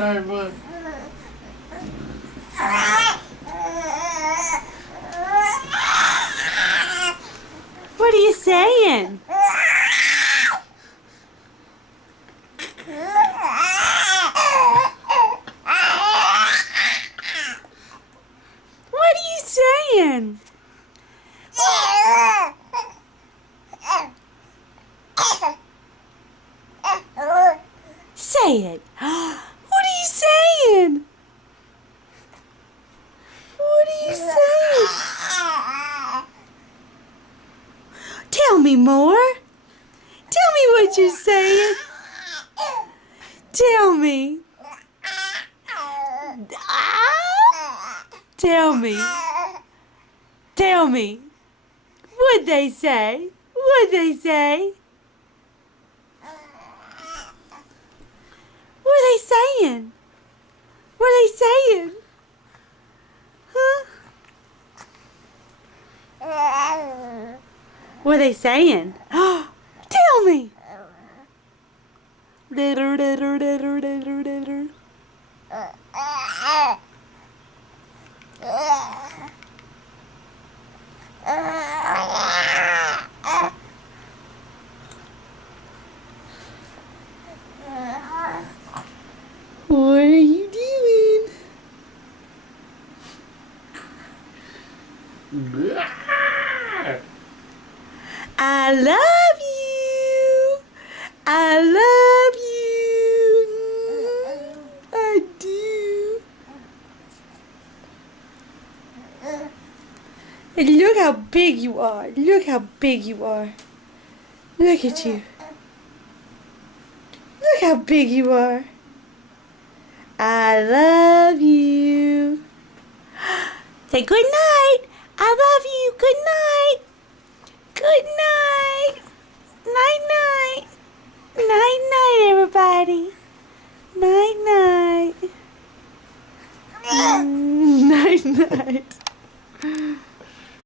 turn, bud. What are you saying? What are you saying? Say it. What are you saying? What are you saying? Tell me more. Tell me what you're saying. Tell me. Ah? Tell me. Tell me. What'd they say? What'd they say? What are they saying? What are they saying? Huh? What are they saying? Tell me. What are you doing? I love you. I love you. I do. And look how big you are. Look how big you are. Look at you. Look how big you are. I love you. Say good night. I love you. Good night. Good night.